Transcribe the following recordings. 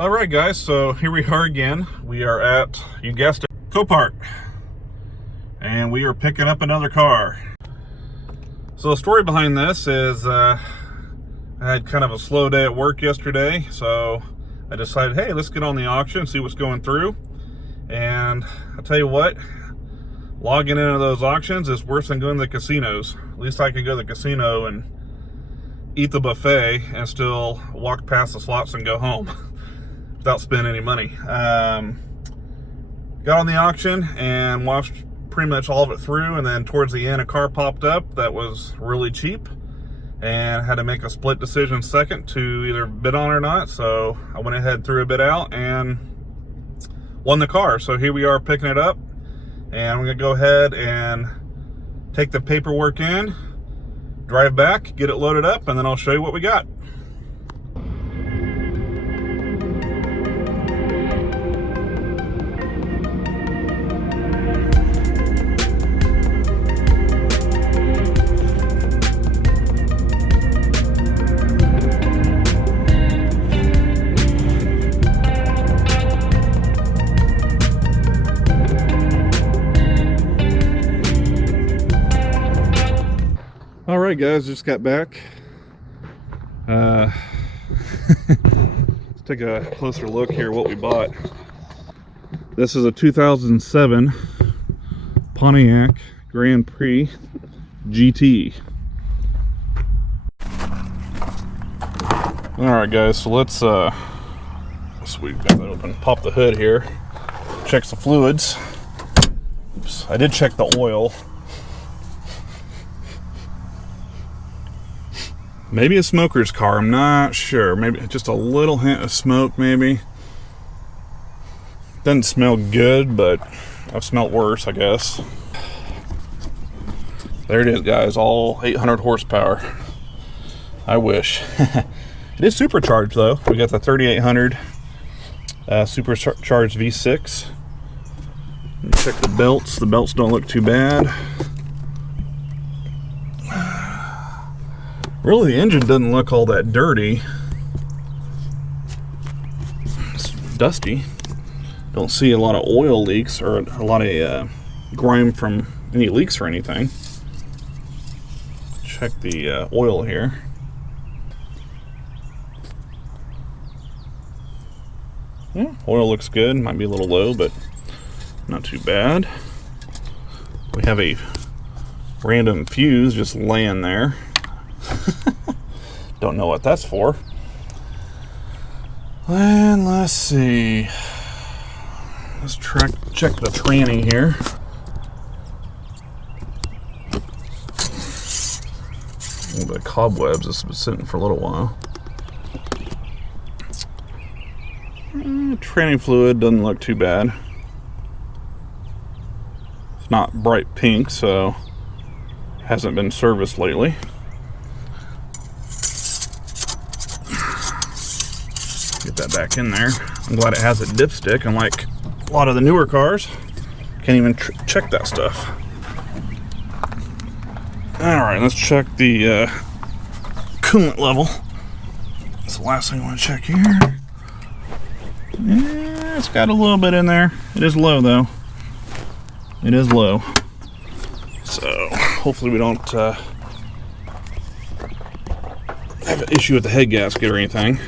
All right, guys, so here we are again. We are at, you guessed it, Copart, and we are picking up another car. So the story behind this is I had kind of a slow day at work yesterday, so I decided, hey, let's get on the auction, see what's going through. And I'll tell you what, logging into those auctions is worse than going to the casinos. At least I can go to the casino and eat the buffet and still walk past the slots and go home without spending any money. Got on the auction and watched pretty much all of it through, and then towards the end a car popped up that was really cheap and had to make a split decision second to either bid on or not. So I went ahead, threw a bid out, and won the car. So here we are picking it up, and I'm gonna go ahead and take the paperwork in, drive back, get it loaded up, and then I'll show you what we got. All right, guys, just got back. Let's take a closer look here what we bought. This is a 2007 Pontiac Grand Prix GT. All right, guys, so let's we've got that open. Pop the hood here. Check the fluids. Oops, I did check the oil. Maybe a smoker's car, I'm not sure. Maybe just a little hint of smoke, maybe. Doesn't smell good, but I've smelled worse, I guess. There it is, guys, all 800 horsepower. I wish. It is supercharged, though. We got the 3800 supercharged V6. Let me check the belts. The belts don't look too bad. Really, the engine doesn't look all that dirty. It's dusty. Don't see a lot of oil leaks or a lot of grime from any leaks or anything. Check the oil here. Yeah, oil looks good. Might be a little low, but not too bad. We have a random fuse just laying there. Don't know what that's for. And let's see. Let's check the tranny here. A little bit of cobwebs. This has been sitting for a little while. Tranny fluid doesn't look too bad. It's not bright pink, so hasn't been serviced lately. Get that back in there. I'm glad it has a dipstick, unlike a lot of the newer cars. Can't even check that stuff. Alright, let's check the coolant level. That's the last thing I want to check here. Yeah, it's got a little bit in there. It is low, though. It is low. So, hopefully we don't have an issue with the head gasket or anything.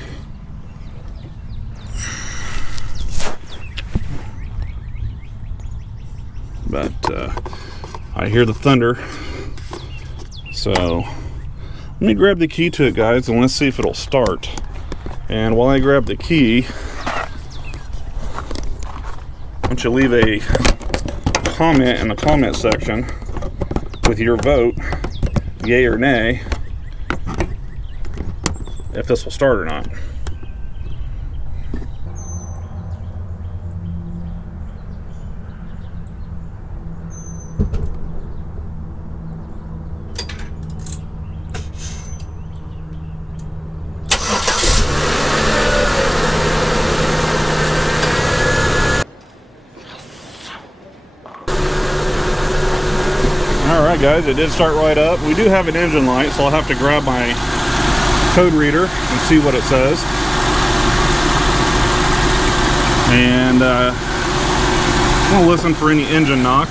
But I hear the thunder, so let me grab the key to it, guys, and let's see if it'll start. And while I grab the key, why don't you leave a comment in the comment section with your vote, yay or nay, if this will start or not. Alright guys, it did start right up. We do have an engine light, so I'll have to grab my code reader and see what it says. And I'm gonna listen for any engine knock.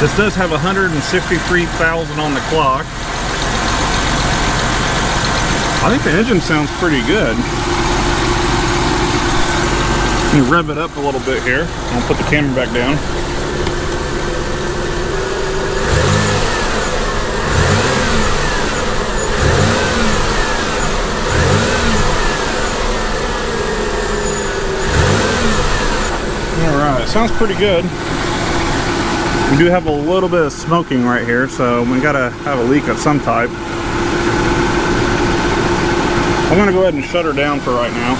This does have 163,000 on the clock. I think the engine sounds pretty good. Let me rev it up a little bit here. I'll put the camera back down. Alright, sounds pretty good. We do have a little bit of smoking right here, so we gotta have a leak of some type. I'm gonna go ahead and shut her down for right now.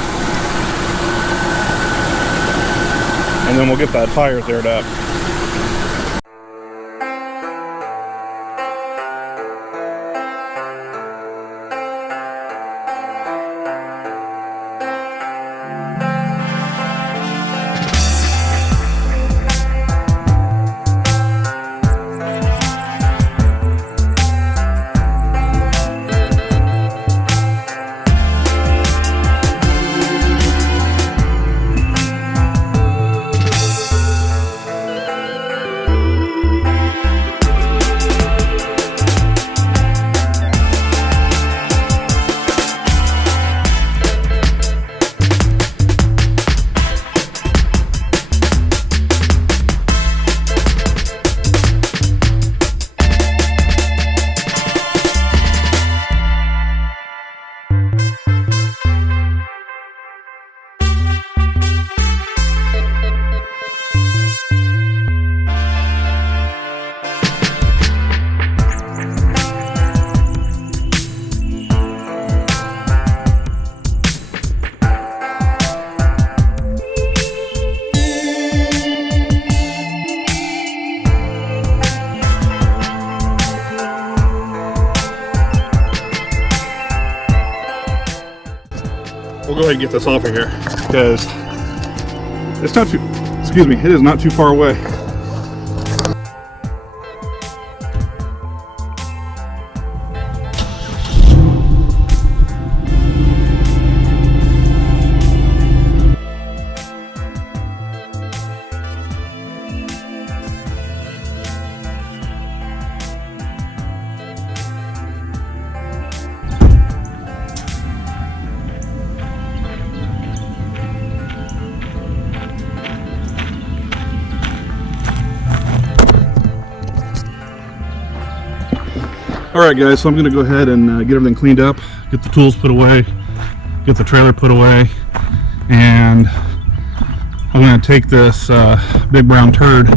And then we'll get that tires aired up. We'll go ahead and get this off of here because it's not too, excuse me, it is not too far away. Alright guys, so I'm going to go ahead and get everything cleaned up, get the tools put away, get the trailer put away, and I'm going to take this big brown turd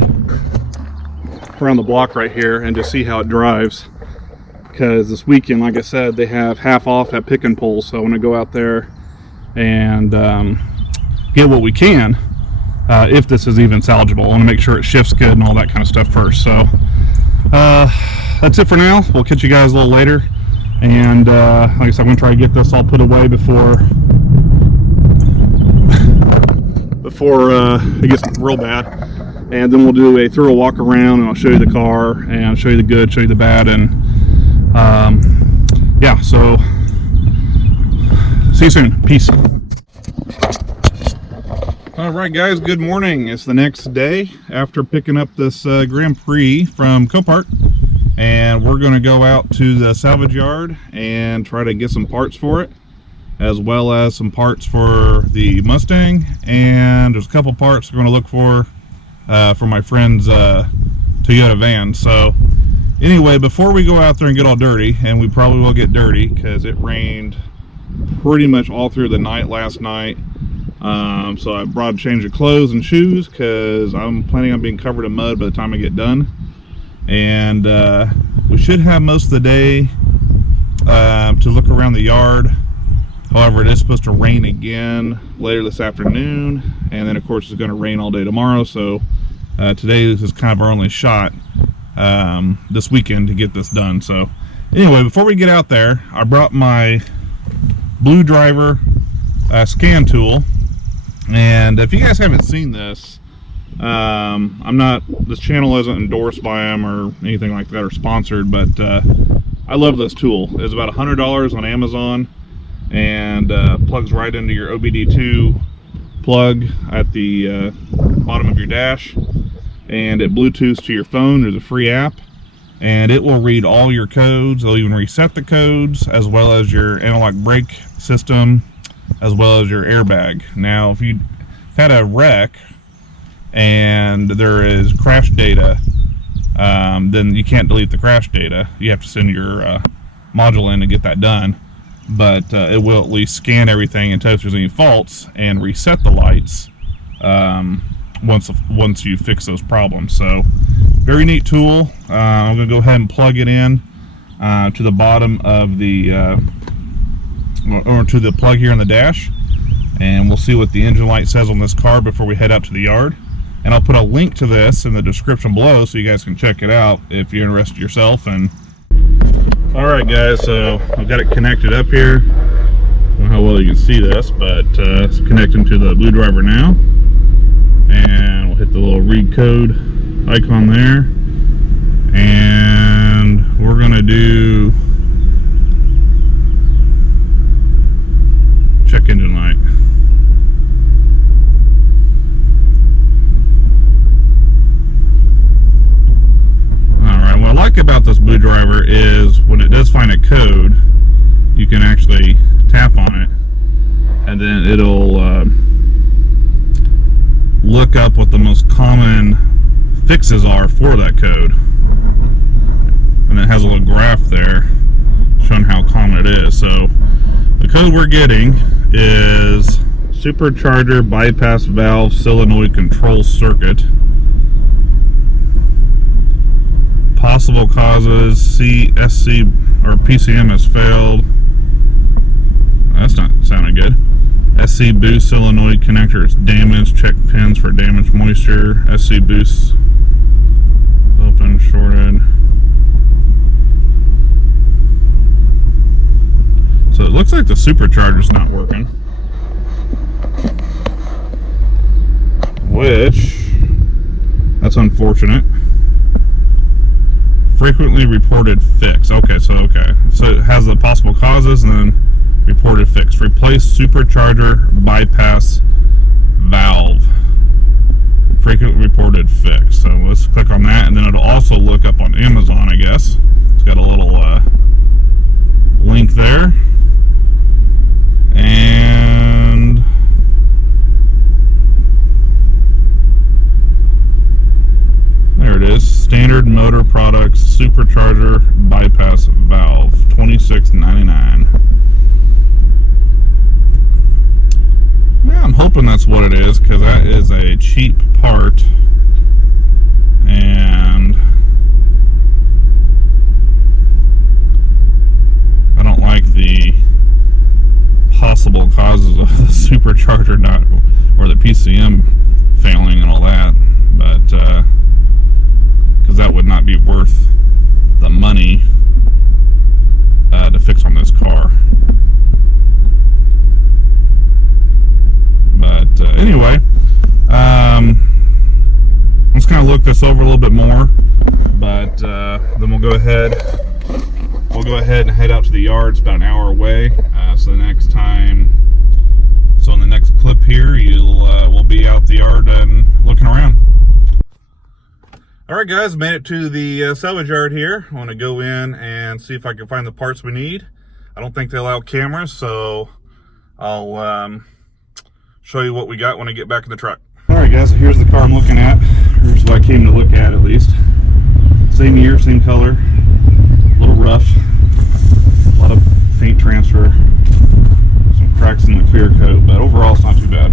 around the block right here and just see how it drives, because this weekend, like I said, they have half off at Pick and Pull, so I want to go out there and get what we can, if this is even salvageable. I want to make sure it shifts good and all that kind of stuff first. So that's it for now. We'll catch you guys a little later, and like I said, I'm going to try to get this all put away before it gets real bad, and then we'll do a thorough walk around, and I'll show you the car and show you the good, show you the bad, and yeah, so see you soon. Peace. Alright guys, good morning. It's the next day after picking up this Grand Prix from Copart, and we're going to go out to the salvage yard and try to get some parts for it, as well as some parts for the Mustang, and there's a couple parts we're going to look for my friend's Toyota van. So anyway, before we go out there and get all dirty, and we probably will get dirty because it rained pretty much all through the night last night, so I brought a change of clothes and shoes because I'm planning on being covered in mud by the time I get done. And we should have most of the day to look around the yard. However, it is supposed to rain again later this afternoon, and then of course it's going to rain all day tomorrow. So today this is kind of our only shot this weekend to get this done. So anyway, before we get out there, I brought my Blue Driver scan tool, and if you guys haven't seen this, this channel isn't endorsed by them or anything like that or sponsored, but I love this tool. It's about $100 on Amazon, and plugs right into your OBD2 plug at the bottom of your dash, and it Bluetooths to your phone. There's a free app, and it will read all your codes. It'll even reset the codes, as well as your analog brake system, as well as your airbag. Now, if you had a wreck and there is crash data, then you can't delete the crash data. You have to send your module in to get that done. But it will at least scan everything and tell if there's any faults and reset the lights once you fix those problems. So very neat tool. I'm going to go ahead and plug it in to the bottom of the or to the plug here in the dash, and we'll see what the engine light says on this car before we head out to the yard. And I'll put a link to this in the description below so you guys can check it out if you're interested yourself. And alright guys, so I've got it connected up here. I don't know how well you can see this, but it's connecting to the blue driver now. And we'll hit the little read code icon there. And we're going to do check engine light. Alright, what I like about this blue driver is when it does find a code, you can actually tap on it, and then it'll look up what the most common fixes are for that code. And it has a little graph there showing how common it is. So the code we're getting is supercharger bypass valve solenoid control circuit. Possible causes: CSC or PCM has failed. That's not sounding good. SC boost solenoid connector is damaged. Check pins for damaged moisture. SC boost open, shorted. So it looks like the supercharger's not working, which, that's unfortunate. Frequently reported fix. Okay, so it has the possible causes and then reported fix. Replace supercharger bypass valve. Frequently reported fix. So let's click on that, and then it'll also look up on Amazon, I guess. It's got a little link there. And there it is. Standard Motor Products Supercharger Bypass Valve, $26.99. Yeah, I'm hoping that's what it is, because that is a cheap part, and I don't like the possible causes of the supercharger not, or the PCM failing and all that, but because that would not be worth the money to fix on this car. But anyway, let's kind of look this over a little bit more, but then we'll go ahead and head out to the yard. It's about an hour away, so in the next clip here, we'll be out the yard and looking around. Alright guys, made it to the salvage yard here. I want to go in and see if I can find the parts we need. I don't think they allow cameras, so I'll show you what we got when I get back in the truck. Alright guys, so here's the car I'm looking at. Here's what I came to look at least. Same year, same color. A little rough. A lot of paint transfer. Some cracks in the clear coat, but overall it's not too bad.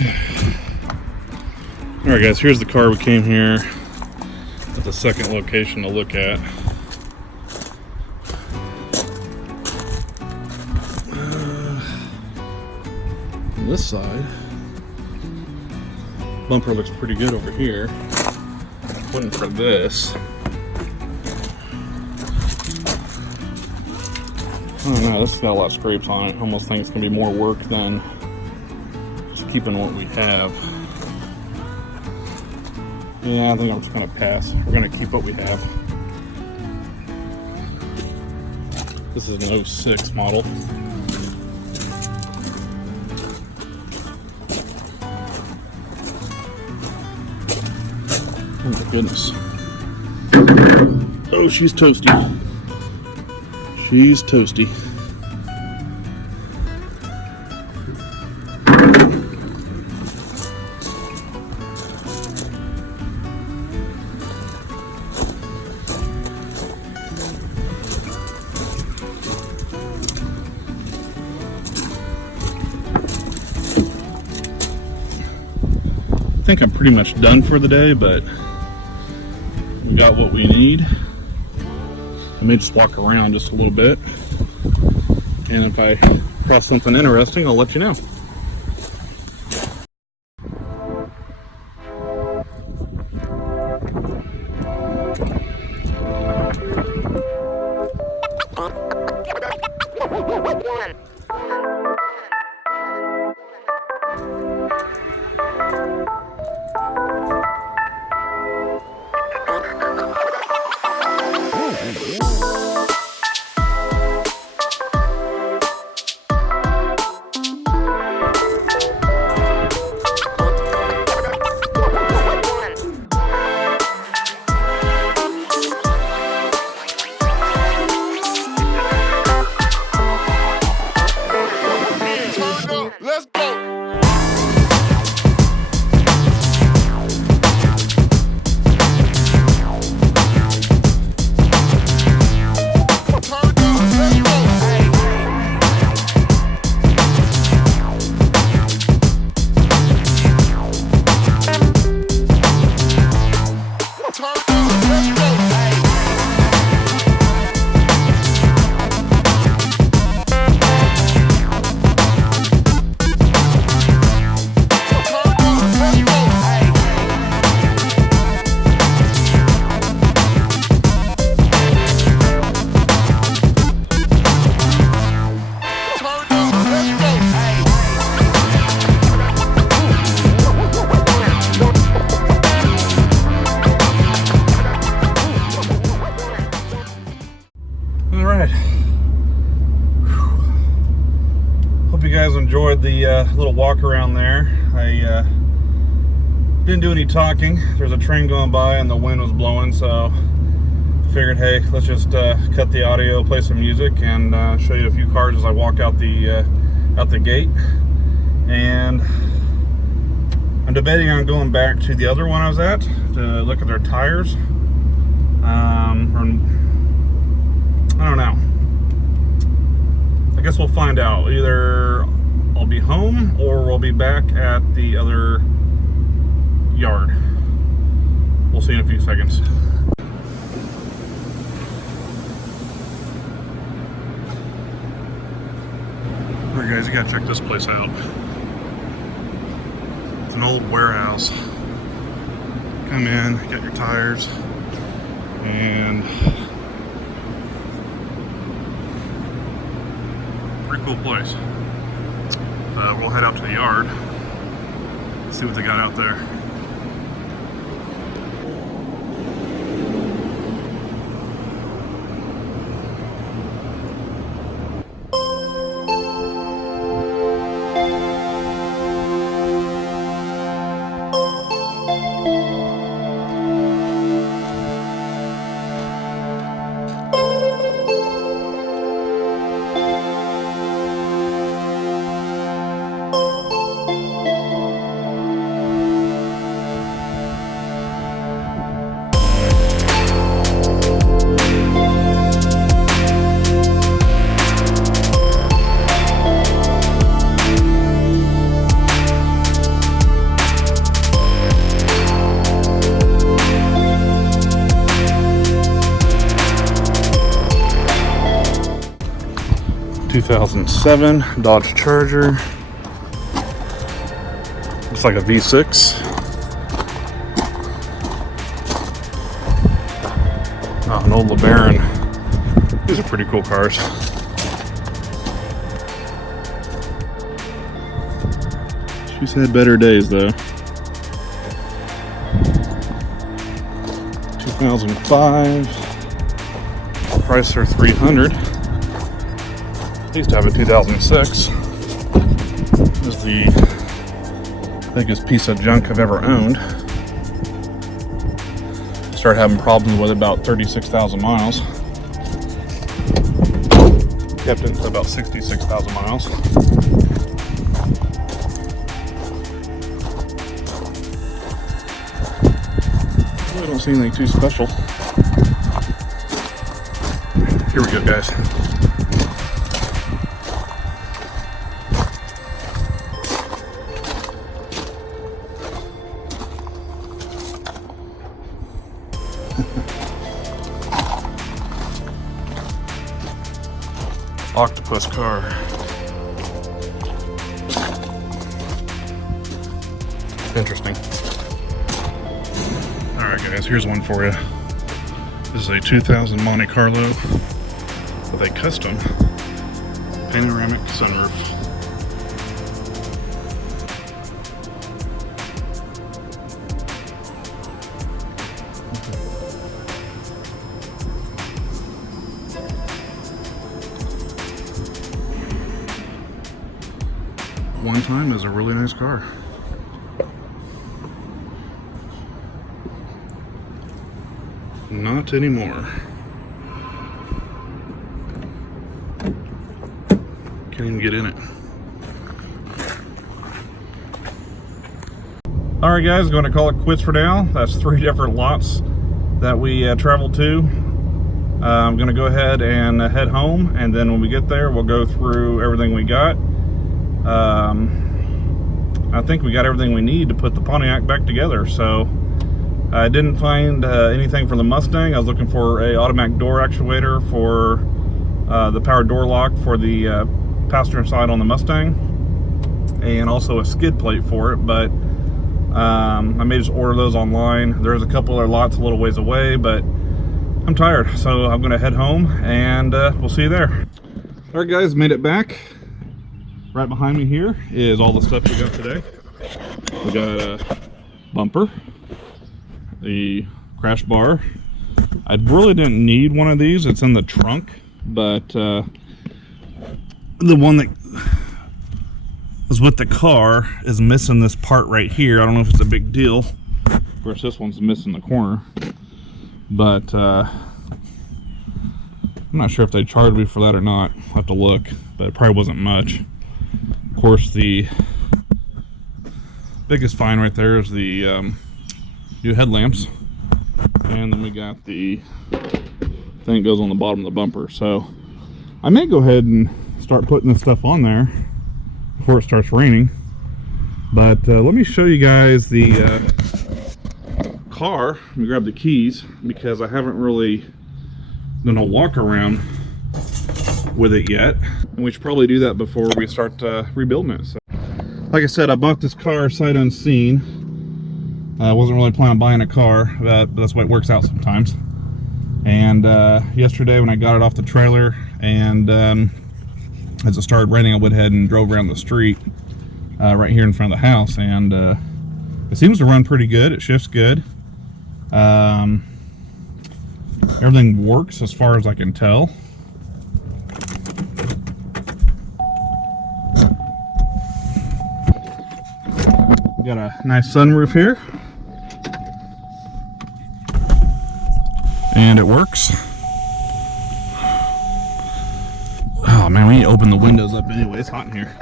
Okay. Alright guys, here's the car. We came here at the second location to look at. On this side, bumper looks pretty good over here. Waiting for this. I don't know, this has got a lot of scrapes on it. Almost think it's gonna be more work than just keeping what we have. Yeah, I think I'm just gonna pass. We're gonna keep what we have. This is an 06 model. Oh my goodness. Oh, she's toasty. She's toasty. I think I'm pretty much done for the day, but we got what we need. I may just walk around just a little bit, and if I cross something interesting, I'll let you know. Enjoyed the little walk around there. I didn't do any talking. There's a train going by and the wind was blowing, so figured, hey, let's just cut the audio, play some music, and show you a few cars as I walk out the gate. And I'm debating on going back to the other one I was at to look at their tires. I don't know. I guess we'll find out. Either I'll be home or we'll be back at the other yard. We'll see in a few seconds. Alright guys, you gotta check this place out. It's an old warehouse. Come in, get your tires, and pretty cool place. We'll head out to the yard, see what they got out there. 2007 Dodge Charger. Looks like a V6. Oh, an old LeBaron. These are pretty cool cars. She's had better days though. 2005 Chrysler 300. I used to have a 2006. This is the biggest piece of junk I've ever owned. Started having problems with it about 36,000 miles. Kept it to about 66,000 miles. I don't see anything too special. Here we go, guys. Octopus car. Interesting. Alright guys, here's one for you. This is a 2000 Monte Carlo with a custom panoramic sunroof. One time is a really nice car. Not anymore. Can't even get in it. Alright guys, going to call it quits for now. That's 3 different lots that we traveled to. I'm going to go ahead and head home, and then when we get there we'll go through everything we got. I think we got everything we need to put the Pontiac back together. So I didn't find anything for the Mustang. I was looking for a automatic door actuator for the power door lock for the passenger side on the Mustang, and also a skid plate for it, but I may just order those online. There's a couple other lots a little ways away, but I'm tired, so I'm gonna head home, and we'll see you there. All right guys, made it back. Right behind me here is all the stuff we got today. We got a bumper, the crash bar. I really didn't need one of these. It's in the trunk, but the one that was with the car is missing this part right here. I don't know if it's a big deal. Of course, this one's missing the corner, but I'm not sure if they charged me for that or not. I'll have to look, but it probably wasn't much. Of course, the biggest find right there is the new headlamps, and then we got the thing that goes on the bottom of the bumper. So I may go ahead and start putting this stuff on there before it starts raining, but let me show you guys the car. Let me grab the keys, because I haven't really done a walk around with it yet, and we should probably do that before we start rebuilding it. So, like I said, I bought this car sight unseen. I wasn't really planning on buying a car, but that's why it works out sometimes. And yesterday when I got it off the trailer, and as it started raining, I went ahead and drove around the street right here in front of the house, and it seems to run pretty good. It shifts good. Everything works as far as I can tell. Got a nice sunroof here, and it works. Oh man, we need to open the windows up anyway. It's hot in here.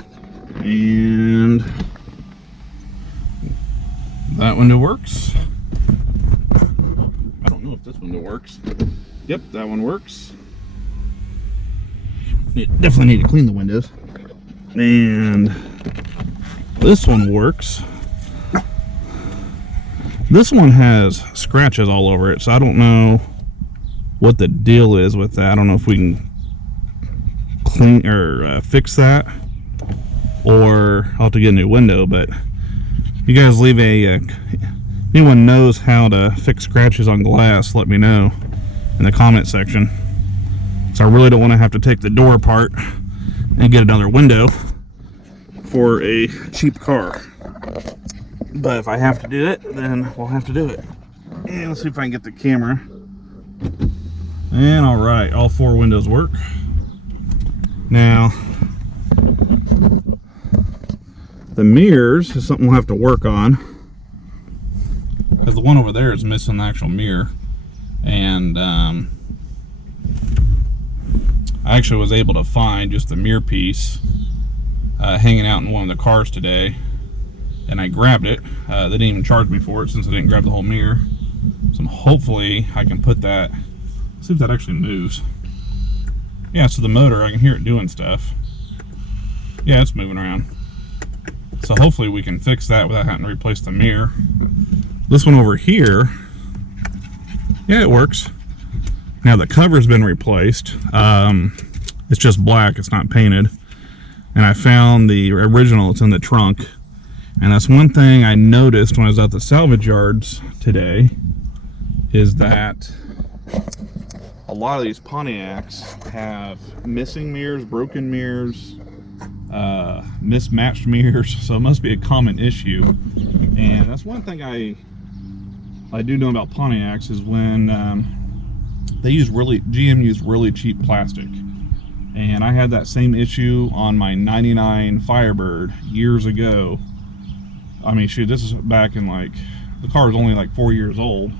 And that window works. I don't know if this window works. Yep, that one works. Definitely need to clean the windows. And this one works. This one has scratches all over it, so I don't know what the deal is with that. I don't know if we can clean or fix that, or I'll have to get a new window. But you guys leave a anyone knows how to fix scratches on glass, let me know in the comment section. So I really don't want to have to take the door apart and get another window for a cheap car. But if I have to do it, then we'll have to do it. And let's see if I can get the camera. And all right, all 4 windows work. Now, the mirrors is something we'll have to work on, because the one over there is missing the actual mirror. And I actually was able to find just the mirror piece hanging out in one of the cars today, and I grabbed it. They didn't even charge me for it since I didn't grab the whole mirror. So hopefully I can put that, see if that actually moves. Yeah, so the motor, I can hear it doing stuff. Yeah, it's moving around. So hopefully we can fix that without having to replace the mirror. This one over here, yeah, it works. Now the cover's been replaced. It's just black, it's not painted. And I found the original, it's in the trunk. And that's one thing I noticed when I was at the salvage yards today, is that a lot of these Pontiacs have missing mirrors, broken mirrors, mismatched mirrors, so it must be a common issue. And that's one thing I do know about Pontiacs, is when GM used really cheap plastic. And I had that same issue on my 99 Firebird years ago. I mean, shoot, this is back in, like, the car was only like 4 years old.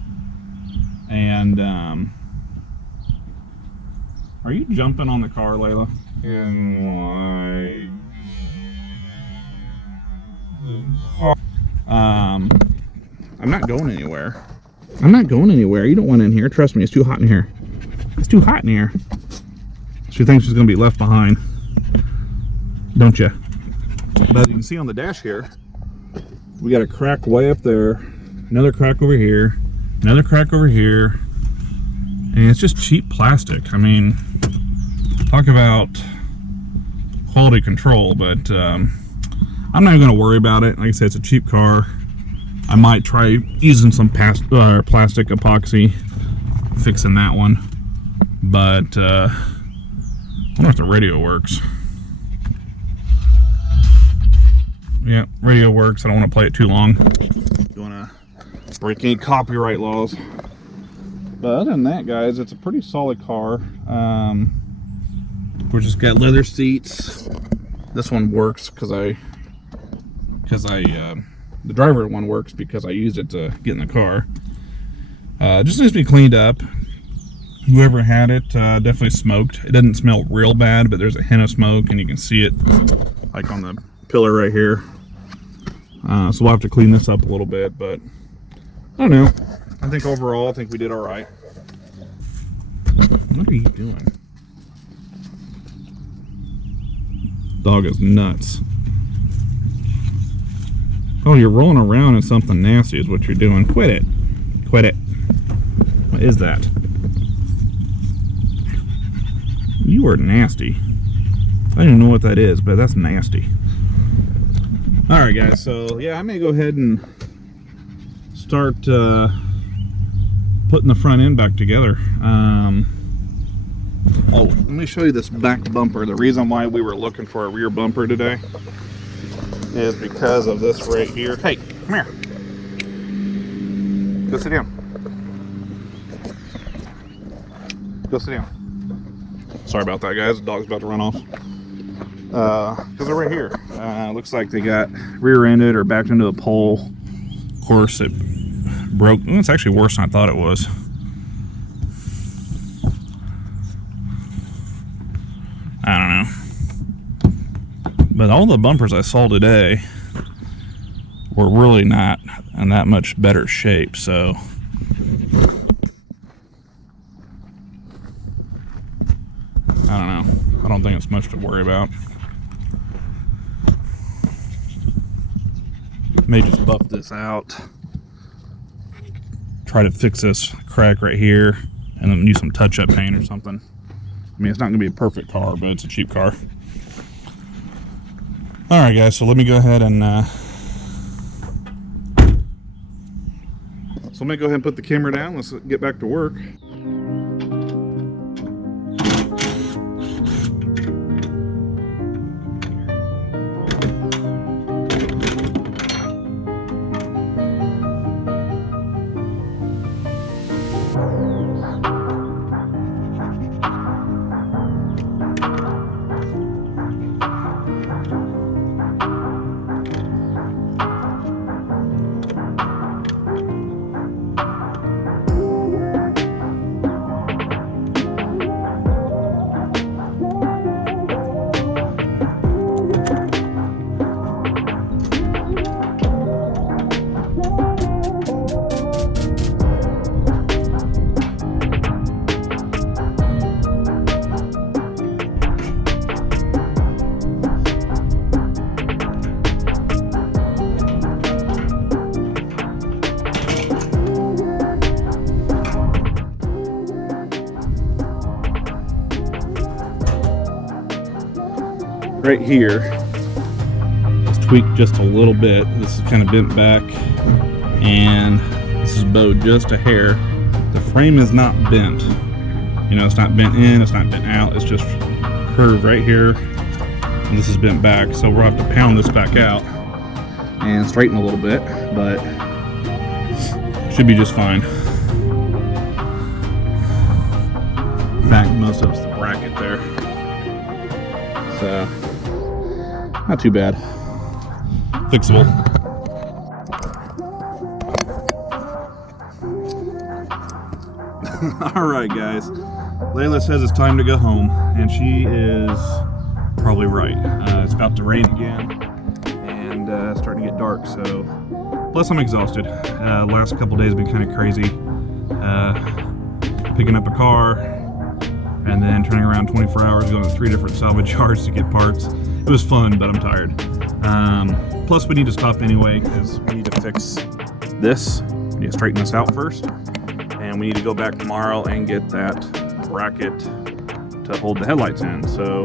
And are you jumping on the car, Layla? I'm not going anywhere. I'm not going anywhere. You don't want in here. Trust me, it's too hot in here. It's too hot in here. She thinks she's going to be left behind. Don't you? But you can see on the dash here, we got a crack way up there, another crack over here, another crack over here, and it's just cheap plastic. I mean, talk about quality control. But I'm not even going to worry about it. Like I said, it's a cheap car. I might try using some plastic epoxy, fixing that one. But I wonder if the radio works. Yeah, radio works. I don't want to play it too long. Don't want to break any copyright laws. But other than that, guys, it's a pretty solid car. We're just got leather seats. This one works because the driver one works because I used it to get in the car. Just needs to be cleaned up. Whoever had it definitely smoked. It doesn't smell real bad, but there's a hint of smoke, and you can see it like on the pillar right here. So we'll have to clean this up a little bit, but I don't know. I think overall, I think we did all right. What are you doing? Dog is nuts. Oh, you're rolling around in something nasty is what you're doing. Quit it. Quit it. What is that? You are nasty. I don't even know what that is, but that's nasty. Alright guys, so yeah, I may go ahead and start putting the front end back together. Oh, let me show you this back bumper. The reason why we were looking for a rear bumper today is because of this right here. Hey, come here. Go sit down. Go sit down. Sorry about that, guys. The dog's about to run off. Because they're right here. Looks like they got rear-ended or backed into a pole. Of course, it broke. Well, it's actually worse than I thought it was. I don't know. But all the bumpers I saw today were really not in that much better shape, so I don't know. I don't think it's much to worry about. May just buff this out, try to fix this crack right here, and then use some touch-up paint or something. I mean, it's not going to be a perfect car, but it's a cheap car. All right, guys, so let me go ahead and put the camera down. Let's get back to work. Right here, it's tweaked just a little bit. This is kind of bent back, and this is bowed just a hair. The frame is not bent. You know, it's not bent in, it's not bent out. It's just curved right here, and this is bent back. So we'll have to pound this back out and straighten a little bit, but should be just fine. In fact, most of it's the bracket there. So, not too bad. Fixable. Alright, guys. Layla says it's time to go home, and she is probably right. It's about to rain again, and it's starting to get dark, so... Plus, I'm exhausted. Last couple days have been kind of crazy. Picking up a car, and then turning around 24 hours, going to 3 different salvage yards to get parts. It was fun, but I'm tired. Plus, we need to stop anyway, because we need to fix this. We need to straighten this out first. And we need to go back tomorrow and get that bracket to hold the headlights in. So,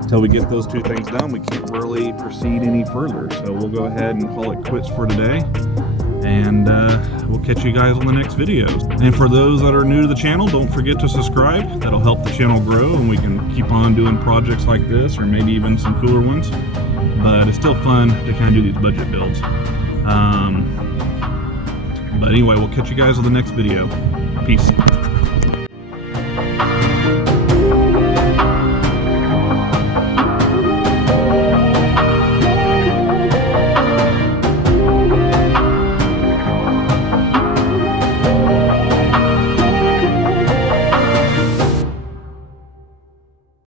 until we get those two things done, we can't really proceed any further. So, we'll go ahead and call it quits for today. And we'll catch you guys on the next videos. And for those that are new to the channel, don't forget to subscribe. That'll help the channel grow, and we can keep on doing projects like this, or maybe even some cooler ones. But it's still fun to kind of do these budget builds. But anyway, we'll catch you guys on the next video. Peace.